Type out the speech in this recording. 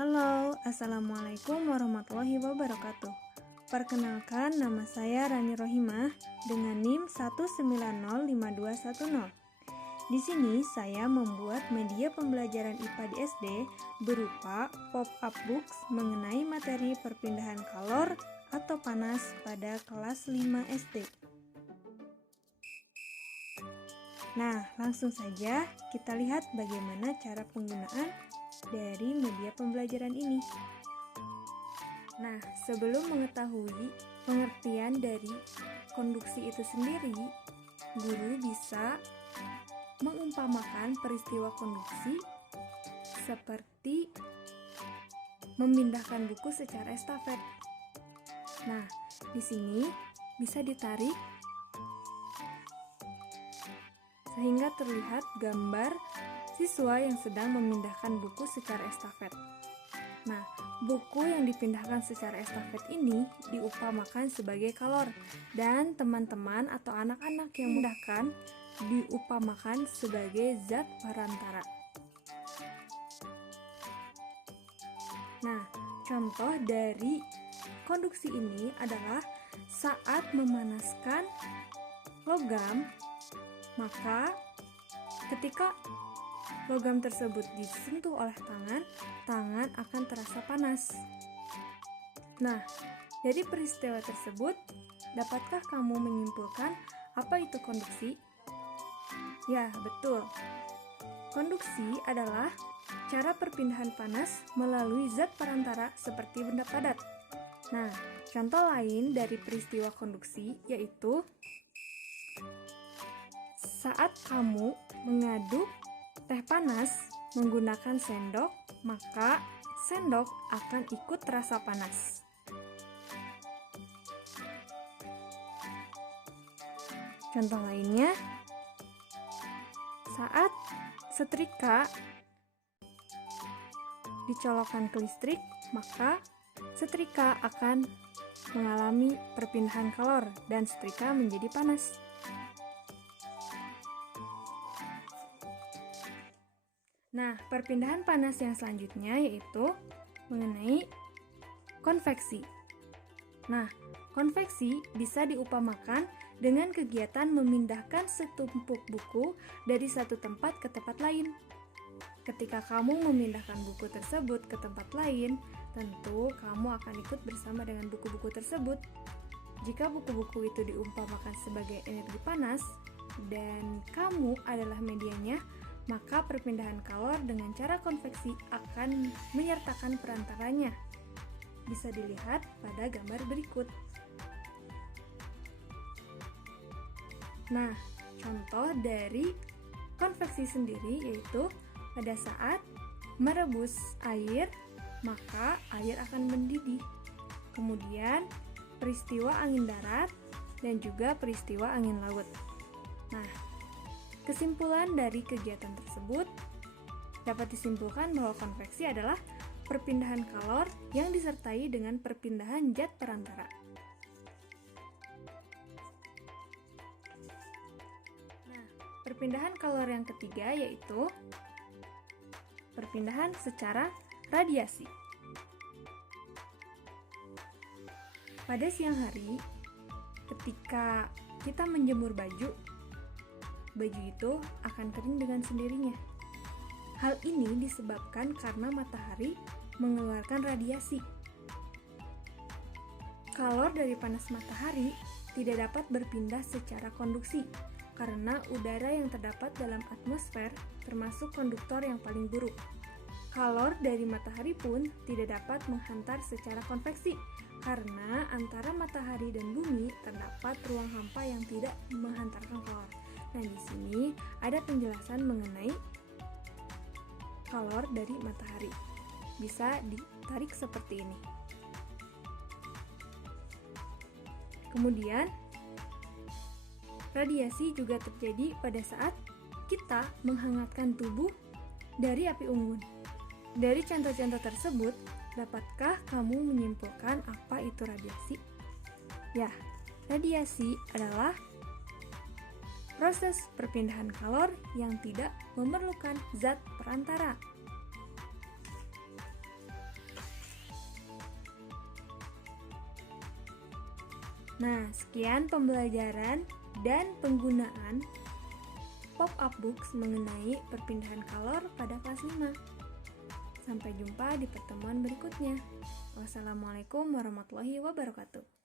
Halo, Assalamualaikum warahmatullahi wabarakatuh. Perkenalkan, nama saya Rani Rohimah dengan NIM 1905210. Di sini saya membuat media pembelajaran IPA di SD berupa pop-up books mengenai materi perpindahan kalor atau panas pada kelas 5 SD. Nah, langsung saja kita lihat bagaimana cara penggunaan dari media pembelajaran ini. Nah, sebelum mengetahui pengertian dari konduksi itu sendiri, guru bisa mengumpamakan peristiwa konduksi seperti memindahkan buku secara estafet. Nah, di sini bisa ditarik sehingga terlihat gambar siswa yang sedang memindahkan buku secara estafet. Nah, buku yang dipindahkan secara estafet ini diupamakan sebagai kalor, dan teman-teman atau anak-anak yang memindahkan diupamakan sebagai zat perantara. Nah, contoh dari konduksi ini adalah saat memanaskan logam, maka ketika logam tersebut disentuh oleh tangan akan terasa panas. Nah, dari peristiwa tersebut, dapatkah kamu menyimpulkan apa itu konduksi? Ya, betul. Konduksi adalah cara perpindahan panas melalui zat perantara seperti benda padat. Nah, contoh lain dari peristiwa konduksi yaitu saat kamu mengaduk teh panas menggunakan sendok, maka sendok akan ikut terasa panas. Contoh lainnya, saat setrika dicolokkan ke listrik, maka setrika akan mengalami perpindahan kalor dan setrika menjadi panas. Nah, perpindahan panas yang selanjutnya yaitu mengenai konveksi. Nah, konveksi bisa diupamakan dengan kegiatan memindahkan setumpuk buku dari satu tempat ke tempat lain. Ketika kamu memindahkan buku tersebut ke tempat lain, tentu kamu akan ikut bersama dengan buku-buku tersebut. Jika buku-buku itu diumpamakan sebagai energi panas dan kamu adalah medianya, maka perpindahan kalor dengan cara konveksi akan menyertakan perantaranya. Bisa dilihat pada gambar berikut. Nah, contoh dari konveksi sendiri yaitu pada saat merebus air, maka air akan mendidih. Kemudian peristiwa angin darat dan juga peristiwa angin laut. Nah, kesimpulan dari kegiatan tersebut dapat disimpulkan bahwa konveksi adalah perpindahan kalor yang disertai dengan perpindahan zat perantara. Nah, perpindahan kalor yang ketiga yaitu perpindahan secara radiasi. Pada siang hari, ketika kita menjemur baju itu akan kering dengan sendirinya. Hal ini disebabkan karena matahari mengeluarkan radiasi. Kalor dari panas matahari tidak dapat berpindah secara konduksi karena udara yang terdapat dalam atmosfer termasuk konduktor yang paling buruk. Kalor dari matahari pun tidak dapat menghantar secara konveksi karena antara matahari dan bumi terdapat ruang hampa yang tidak menghantarkan kalor. Nah, di sini ada penjelasan mengenai kalor dari matahari. Bisa ditarik seperti ini. Kemudian, radiasi juga terjadi pada saat kita menghangatkan tubuh dari api unggun. Dari contoh-contoh tersebut, dapatkah kamu menyimpulkan apa itu radiasi? Ya, radiasi adalah proses perpindahan kalor yang tidak memerlukan zat perantara. Nah, sekian pembelajaran dan penggunaan pop-up books mengenai perpindahan kalor pada kelas 5. Sampai jumpa di pertemuan berikutnya. Wassalamualaikum warahmatullahi wabarakatuh.